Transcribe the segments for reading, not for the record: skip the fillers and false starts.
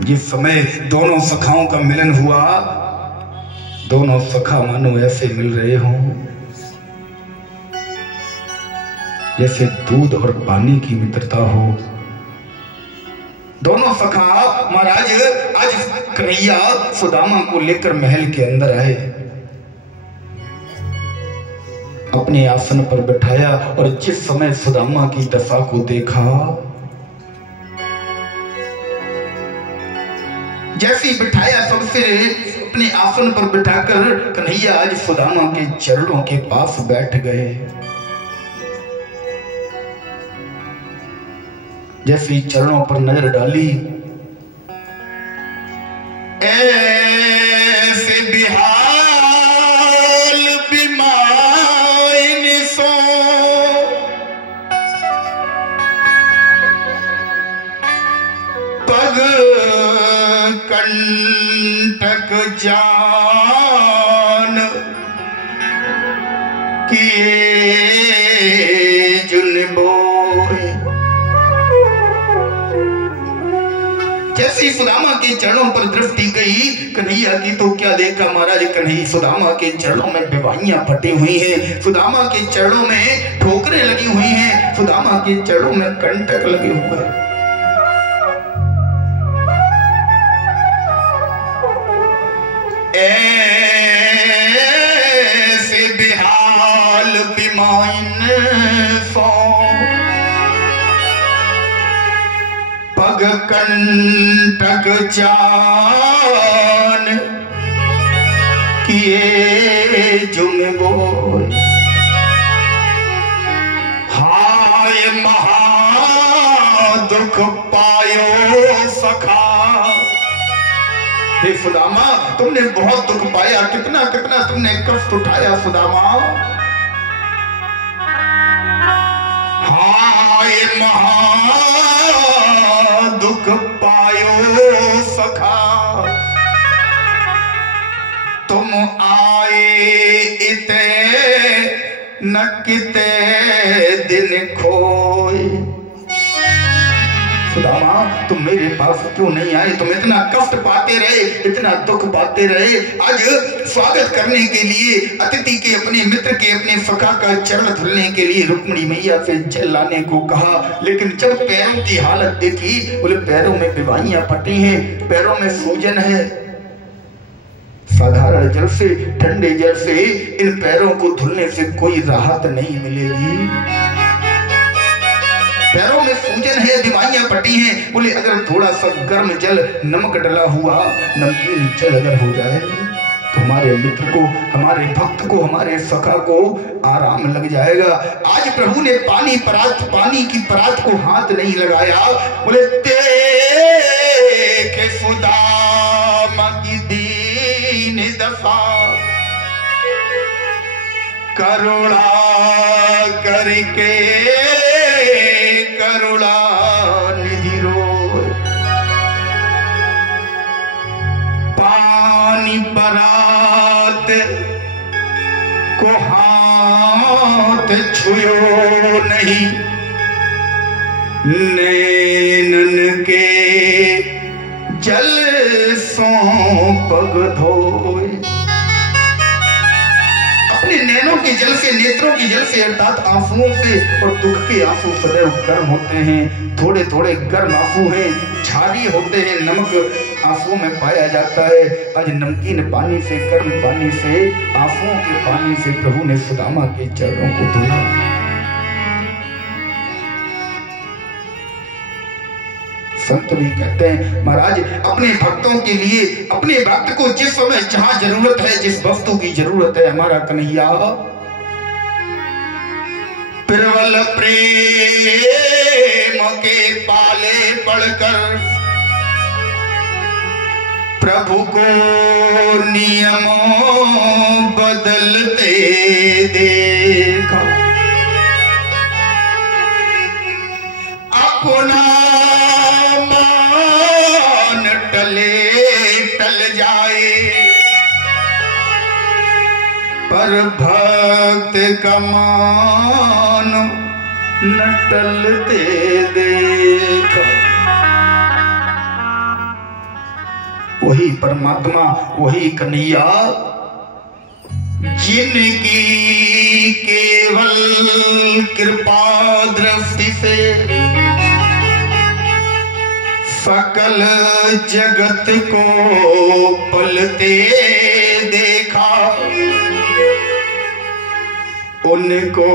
जिस समय दोनों सखाओं का मिलन हुआ, दोनों सखा मानो ऐसे मिल रहे हों जैसे दूध और पानी की मित्रता हो। दोनों सखा महाराज आज कन्हैया सुदामा को लेकर महल के अंदर आए, अपने आसन पर बैठाया और जिस समय सुदामा की दशा को देखा, जैसे बिठाया सबसे अपने आसन पर बिठाकर कन्हैया आज सुदामा के चरणों के पास बैठ गए। जैसे चरणों पर नजर डाली, ऐसे बिहाल बिमाइन सो पग कंटक जान किए जुनबो। जैसी सुदामा के चरणों पर दृष्टि गई कन्हैया की तो क्या देखा महाराज, कन्हैया सुदामा के चरणों में विवाहियां फटी हुई हैं, सुदामा के चरणों में ठोकरें लगी हुई हैं, सुदामा के चरणों में कंटक लगे हुए हैं। ऐसे बिहाल बिमाइन सो पग कंटक जान किए जुनबो। हाय महादुख पायो सखा। हे सुदामा, तुमने बहुत दुख पाया, कितना कितना तुमने कष्ट उठाया सुदामा। हाय महादुख पायो सखा, तुम आए इते न किते दिन खोए। सुदामा, तुम मेरे पास क्यों नहीं आए? तुम इतना कष्ट पाते रहे, इतना दुख पाते रहे। आज स्वागत करने के लिए अतिथि के, अपने मित्र के, अपने सखा का चरण धुलने के लिए रुक्मिणी मैया से जल लाने को कहा, लेकिन जब पैरों की हालत देखी, बोले पैरों में विवाहियां फटी हैं, पैरों में सूजन है। साधारण जल से, ठंडे जल से इन पैरों को धुलने से कोई राहत नहीं मिलेगी। पैरों में सूजन है, बीमारियां फटी हैं। बोले अगर थोड़ा सा गर्म जल, नमक डला हुआ नमकीन जल अगर हो जाए तो हमारे मित्र को, हमारे भक्त को, हमारे सखा को आराम लग जाएगा। आज प्रभु ने पानी की परात को हाथ नहीं लगाया। बोले देखे सुदामा की दीन दशा, करुणा करके करुणा निधि रोए। पानी परात को हाथ छुयो नहीं, नैनन के जल सो पग धोए। अपने नैनों के जल से, नेत्रों के जल से अर्थात आंसुओं से, और दुख के आंसू सदैव गर्म होते हैं, थोड़े थोड़े गर्म आंसू हैं, क्षारीय होते हैं, नमक आंसुओं में पाया जाता है। आज नमकीन पानी से, गर्म पानी से, आंसुओं के पानी से प्रभु ने सुदामा के चरणों को धुला। संत भी कहते हैं महाराज, अपने भक्तों के लिए, अपने भक्त को जिस समय जहां जरूरत है, जिस वस्तु की जरूरत है, हमारा कन्हैया प्रबल प्रेम के पाले पढ़कर प्रभु को नियमों बदलते देखा। अपना मान टले टल जाए, पर भक्त का मान न टलते देखा। वही परमात्मा, वही कन्हैया जिनकी केवल कृपा दृष्टि से सकल जगत को पलते देखा, उनको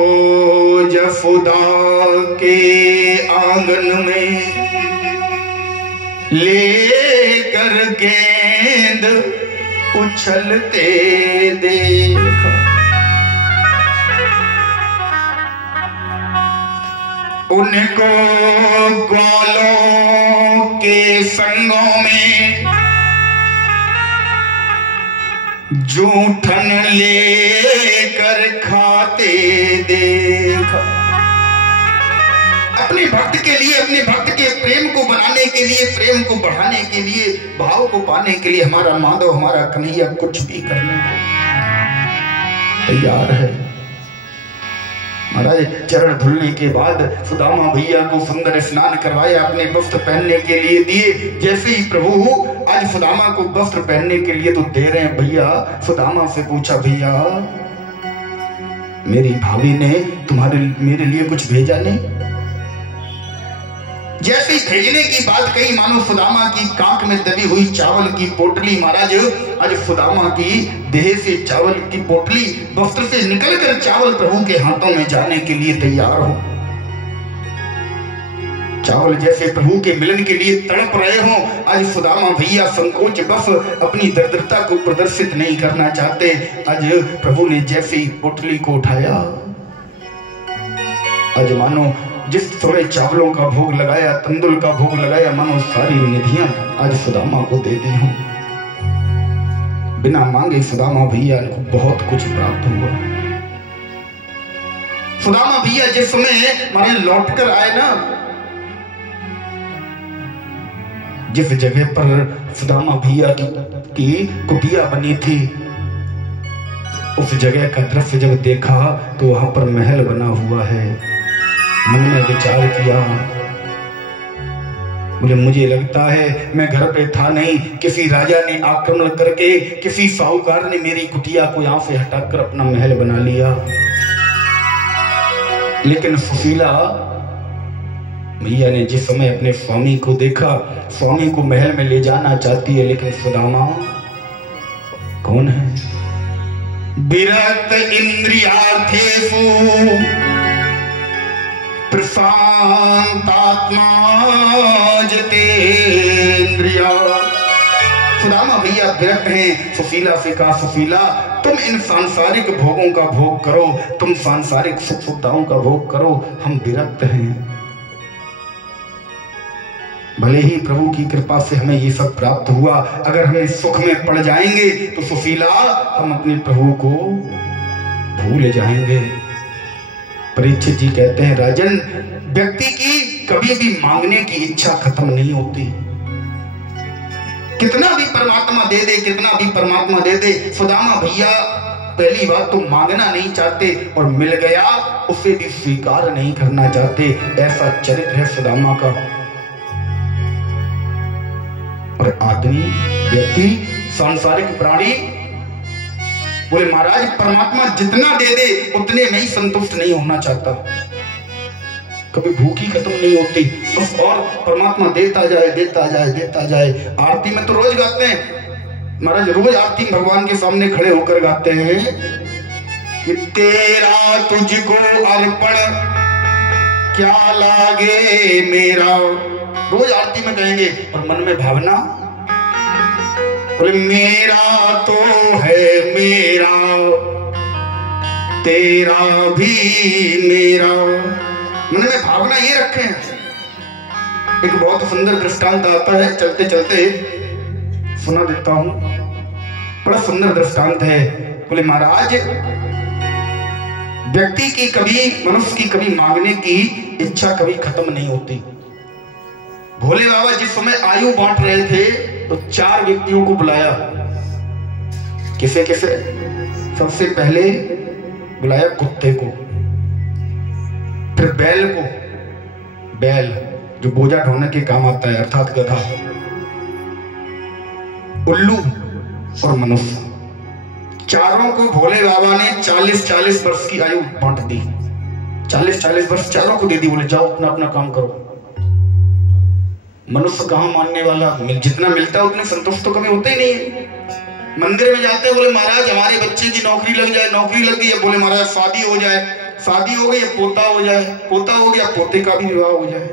जफुदा के आंगन में लेकर गेंद उछलते देखा। उनको ग्वालों के संगों में जूठन लेकर खाते देखा। अपने भक्त के लिए, अपने भक्त के प्रेम को बनाने के लिए, प्रेम को बढ़ाने के लिए, भाव को पाने के लिए हमारा माधव, हमारा कन्हैया कुछ भी करने को तैयार है। महाराज चरण धुलने के बाद सुदामा भैया को सुंदर स्नान करवाया, अपने वस्त्र पहनने के लिए दिए। जैसे ही प्रभु आज सुदामा को वस्त्र पहनने के लिए तो दे रहे हैं भैया, सुदामा से पूछा, भैया मेरी भाभी ने तुम्हारे मेरे लिए कुछ भेजा नहीं? जैसे ही भेजने की बात कही, मानो सुदामा की कांख में दबी हुई चावल की पोटली, महाराज आज सुदामा की देह से चावल की पोटली वस्त्र से निकलकर चावल प्रभु के हाथों में जाने के लिए तैयार हो। चावल जैसे प्रभु के मिलन के लिए तड़प रहे हो, आज सुदामा भैया संकोच बस अपनी दरिद्रता को प्रदर्शित नहीं करना चाहते। आज प्रभु ने जैसे ही पोटली को उठाया, आज मानो जिस थोड़े चावलों का भोग लगाया, तंदुल का भोग लगाया, मानो सारी निधियां आज सुदामा को दे दी हूं। बिना मांगे सुदामा भैया को बहुत कुछ प्राप्त हुआ। सुदामा भैया जिस समय मारे लौट कर आए ना, जिस जगह पर सुदामा भैया की कुटिया बनी थी, उस जगह का दृश्य जब देखा तो वहां पर महल बना हुआ है। मन में विचार किया, बोले मुझे लगता है मैं घर पे था नहीं, किसी राजा ने आक्रमण करके, किसी साहूकार ने मेरी कुटिया को यहां से हटाकर अपना महल बना लिया। लेकिन सुशीला भैया ने जिस समय अपने स्वामी को देखा, स्वामी को महल में ले जाना चाहती है, लेकिन सुदामा कौन है? विरक्त इंद्रियार्थेषु प्रशांतात्मा जितेंद्रिया। सुदामा भैया विरक्त हैं। सुशीला से कहा, सुशीला तुम इन सांसारिक भोगों का भोग करो, तुम सांसारिक सुख सुविधाओं का भोग करो, हम विरक्त हैं। भले ही प्रभु की कृपा से हमें ये सब प्राप्त हुआ, अगर हम इस सुख में पड़ जाएंगे तो सुशीला हम अपने प्रभु को भूल जाएंगे। परीक्षित जी कहते हैं, राजन व्यक्ति की कभी भी मांगने की इच्छा खत्म नहीं होती। कितना भी परमात्मा दे दे, कितना भी परमात्मा दे दे, सुदामा भैया पहली बात तो मांगना नहीं चाहते, और मिल गया उसे भी स्वीकार नहीं करना चाहते। ऐसा चरित्र है सुदामा का। और आदमी, व्यक्ति, सांसारिक प्राणी, बोले महाराज परमात्मा जितना दे दे उतने में ही संतुष्ट नहीं होना चाहता। कभी भूखी खत्म नहीं होती, बस और परमात्मा देता जाए, देता जाए, देता जाए। आरती में तो रोज गाते हैं महाराज, रोज आरती भगवान के सामने खड़े होकर गाते हैं कि तेरा तुझको अर्पण क्या लागे मेरा। रोज आरती में कहेंगे, और मन में भावना, बोले मेरा तो है मेरा, तेरा भी मेरा। मन में भावना ये रखे हैं। एक बहुत सुंदर दृष्टांत आता है, चलते चलते सुना देता हूं, बड़ा सुंदर दृष्टांत है। बोले महाराज व्यक्ति की कभी, मनुष्य की कभी मांगने की इच्छा कभी खत्म नहीं होती। भोले बाबा जिस समय आयु बांट रहे थे तो 4 व्यक्तियों को बुलाया। किसे किसे? सबसे पहले बुलाया कुत्ते को, फिर बैल को, बैल जो बोझा ढोने के काम आता है, अर्थात गधा, उल्लू और मनुष्य, चारों को भोले बाबा ने 40-40 वर्ष की आयु बांट दी। 40-40 वर्ष चारों को दे दी, बोले जाओ अपना अपना काम करो। मनुष्य कहां मानने वाला, जितना मिलता है उतने संतुष्ट तो कभी होते ही नहीं है। मंदिर में जाते हैं, बोले महाराज हमारे बच्चे की नौकरी लग जाए, नौकरी लग गई है, बोले महाराज शादी हो जाए, शादी हो गई, पोता हो जाए, पोता हो गया, पोते का भी विवाह हो जाए।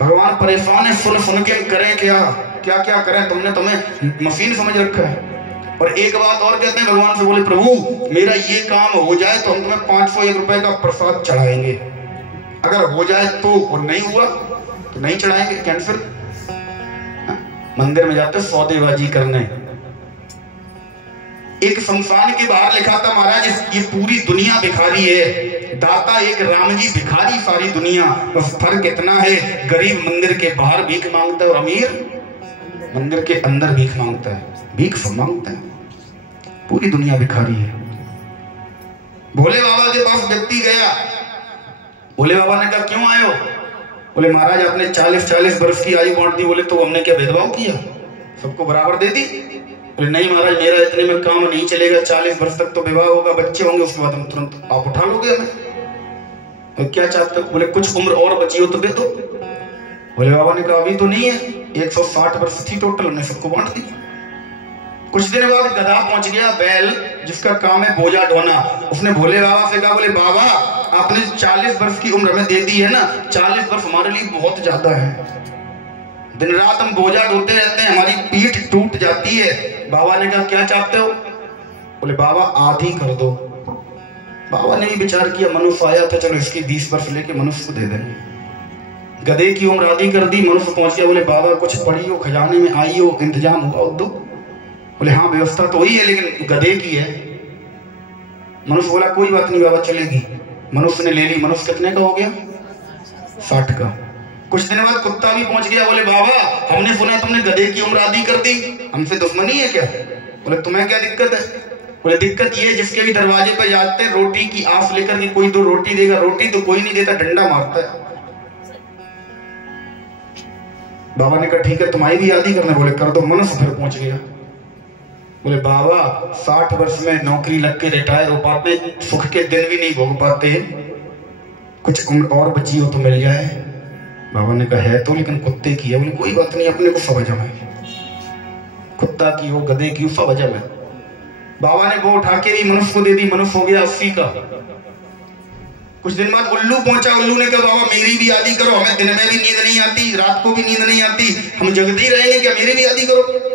भगवान परेशान है, सुन सुन के करें क्या क्या क्या करें, तुमने तुम्हें मशीन समझ रखा है। और एक बात और कहते हैं भगवान से, बोले प्रभु मेरा ये काम हो जाए तो हम तुम्हें 501 रुपए का प्रसाद चढ़ाएंगे, अगर हो जाए तो, और नहीं हुआ तो नहीं चढ़ाएंगे, कैंसिल। मंदिर में जाते सौदेबाजी करने। एक शमशान के बाहर लिखा था, महाराज ये पूरी दुनिया भिखारी है, दाता एक राम जी, भिखारी सारी दुनिया, बस फर्क इतना है गरीब मंदिर के बाहर भीख मांगता है और अमीर मंदिर के अंदर भीख मांगता है। भीख सब मांगता है, पूरी दुनिया भिखारी है। भोले बाबा के पास व्यक्ति गया, भोले बाबा ने कहा क्यों आए हो? बोले महाराज आपने 40-40 वर्ष की आयु बांट दी। बोले तो हमने क्या भेदभाव किया, सबको बराबर दे दी? बोले नहीं महाराज मेरा इतने में काम नहीं चलेगा, 40 वर्ष तक तो विवाह होगा, बच्चे होंगे, उसके बाद हम तुरंत आप उठा लोगे हमें। तो क्या चाहते हो? बोले कुछ उम्र और बची हो तो दे दो। भोले बाबा ने कहा अभी तो नहीं है, 160 वर्ष थी टोटल, हमने सबको बांट दी। कुछ दिन बाद गधा पहुंच गया, बैल जिसका काम है बोझा ढोना। उसने भोले बाबा से कहा, बोले बाबा आपने 40 वर्ष की उम्र में दे दी है ना, 40 वर्ष हमारे लिए बहुत ज्यादा है, दिन रात हम बोझा ढोते रहते हैं, हमारी पीठ टूट जाती है। बाबा ने कहा क्या चाहते हो? बोले बाबा आधी कर दो। बाबा ने भी विचार किया, मनुष्य आया था, चलो इसकी 20 वर्ष लेके मनुष्य को दे देंगे। गधे की उम्र आधी कर दी, मनुष्य पहुंच गया। बोले बाबा कुछ पड़ी हो, खजाने में आई हो, इंतजाम हुआ हो दो। बोले हाँ व्यवस्था तो वही है लेकिन गधे की है। मनुष्य बोला कोई बात नहीं बाबा चलेगी। मनुष्य ने ले ली। मनुष्य कितने का हो गया? 60 का। कुछ दिन बाद कुत्ता भी पहुंच गया। बोले बाबा हमने सुना तुमने गधे की उम्र आधी कर दी, हमसे दुश्मनी है क्या? बोले तुम्हें क्या दिक्कत है? बोले दिक्कत ये जिसके भी दरवाजे पर जाते रोटी की आस लेकर के कोई दो रोटी देगा, रोटी तो कोई नहीं देता, डंडा मारता है। बाबा ने कहा ठीक है तुम्हारी भी आधी करना। बोले कर दो। मनुष्य फिर पहुंच गया। बोले बाबा 60 वर्ष में नौकरी लग के रिटायर हो पाते, सुख के दिन भी नहीं भोग पाते, कुछ उम्र और बची हो तो मिल जाए। बाबा ने कहा है तो लेकिन कुत्ते की है। बोले कोई बात नहीं अपने को सब हजम है, कुत्ता की हो गधे की हो सब हजम है। बाबा ने वो उठा के भी मनुष्य को दे दी। मनुष्य हो गया 80 का। कुछ दिन बाद उल्लू पहुंचा। उल्लू ने कहा बाबा मेरी भी आधी करो, हमें दिन में भी नींद नहीं आती, रात को भी नींद नहीं आती, हम जगते ही रहेंगे क्या, मेरी भी आधी करो।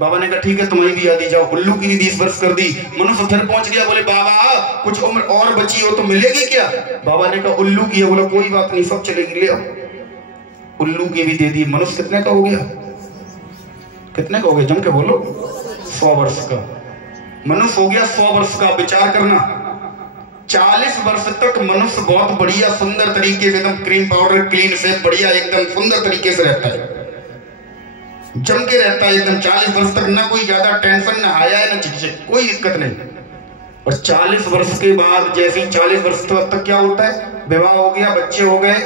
बाबा ने कहा ठीक है तुम्हारी भी आधी, जाओ। उल्लू की भी 20 वर्ष कर दी। मनुष्य फिर पहुंच गया। बोले बाबा कुछ उम्र और बची हो तो मिलेगी क्या? बाबा ने कहा उल्लू की है। बोला कोई बात नहीं सब चलेगी, ले आओ। उल्लू की भी दे दी। मनुष्य कितने का हो गया? कितने का हो गया? जम के बोलो। 100 वर्ष का। मनुष्य हो गया 100 वर्ष का। विचार करना 40 वर्ष तक मनुष्य बहुत बढ़िया सुंदर तरीके से एकदम क्रीम पाउडर क्लीन से बढ़िया एकदम सुंदर तरीके से रहता है, जम के रहता है एकदम। 40 वर्ष तक ना कोई ज्यादा टेंशन, ना हाया है, ना झिझक, कोई दिक्कत नहीं। और 40 वर्ष के बाद जैसे ही 40 वर्ष तक क्या होता है, विवाह हो गया, बच्चे हो गए,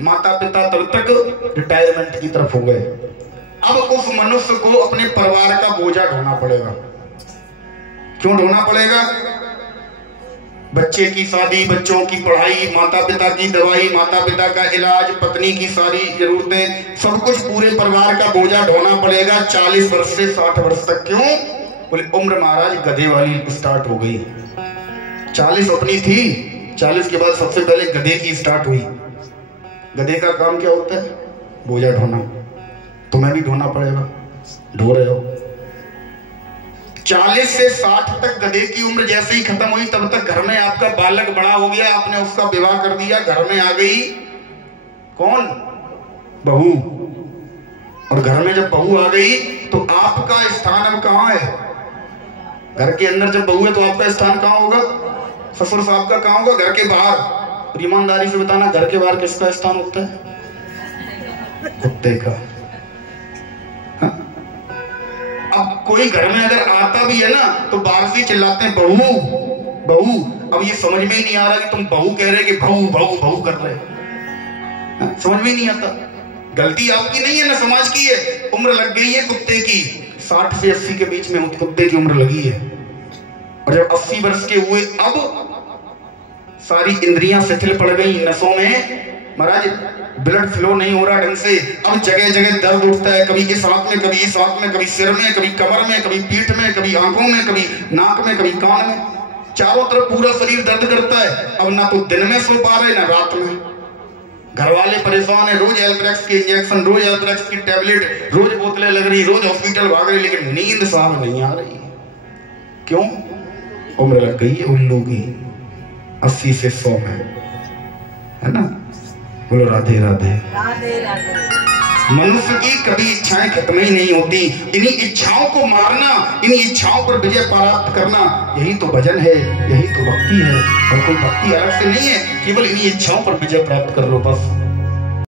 माता पिता तब तक रिटायरमेंट की तरफ हो गए। अब उस मनुष्य को अपने परिवार का बोझा ढोना पड़ेगा। क्यों ढोना पड़ेगा? बच्चे की शादी, बच्चों की पढ़ाई, माता पिता की दवाई, माता पिता का इलाज, पत्नी की सारी जरूरतें, सब कुछ पूरे परिवार का बोझा ढोना पड़ेगा 40 वर्ष से 60 वर्ष तक। क्यों? बोले उम्र महाराज गधे वाली स्टार्ट हो गई। 40 अपनी थी, 40 के बाद सबसे पहले गधे की स्टार्ट हुई। गधे का काम क्या होता है? बोझा ढोना। तुम्हें भी ढोना पड़ेगा, ढो रहे हो। 40 से 60 तक गधे की उम्र जैसे ही खत्म हुई तब तक घर में आपका बालक बड़ा हो गया, आपने उसका विवाह कर दिया, घर में आ गई कौन? बहू। और घर में जब बहू आ गई तो आपका स्थान अब कहां है? घर के अंदर जब बहू है तो आपका स्थान कहां होगा? ससुर साहब का कहां होगा? घर के बाहर। और ईमानदारी से बताना घर के बाहर किसका स्थान होता है? कुत्ते का। अब कोई घर में अगर आता भी है ना तो बाहर से चिल्लाते हैं बहू बहू। अब ये समझ में ही नहीं आ रहा कि तुम बहू कह रहे कि बहू बहू बहू कर रहे, समझ में ही नहीं आता। गलती आपकी नहीं है ना समाज की है। उम्र लग गई है कुत्ते की, 60 से 80 के बीच में कुत्ते की उम्र लगी है, और जब 80 वर्ष के हुए अब सारी इंद्रियां शिथिल पड़ गई, नसों में महाराज ब्लड फ्लो नहीं हो रहा ढंग से। अब जगह जगह दर्द उठता है, कभी इस हाथ में, कभी इस हाथ में, कभी सिर में, कभी कमर में, कभी पीठ में, कभी आंखों में, कभी नाक में, कभी कान में, चारों तरफ पूरा शरीर दर्द करता है। अब ना तो दिन में सो पा रहे ना रात में। घर वाले परेशान है, रोज एल्प्रेक्स के इंजेक्शन, रोज एल्प्रेक्स की टैबलेट, रोज बोतलें लग रही, रोज हॉस्पिटल भाग रही, लेकिन नींद साफ नहीं आ रही। क्यों? उम्र लग गई है उल्लू की 80 से 100 में, है ना? बोलो राधे राधे। राधे राधे। मनुष्य की कभी इच्छाएं खत्म ही नहीं होती। इन्हीं इच्छाओं को मारना, इन्हीं इच्छाओं पर विजय प्राप्त करना, यही तो भजन है, यही तो भक्ति है। और कोई भक्ति अलग से नहीं है, केवल इन्हीं इच्छाओं पर विजय प्राप्त कर लो बस।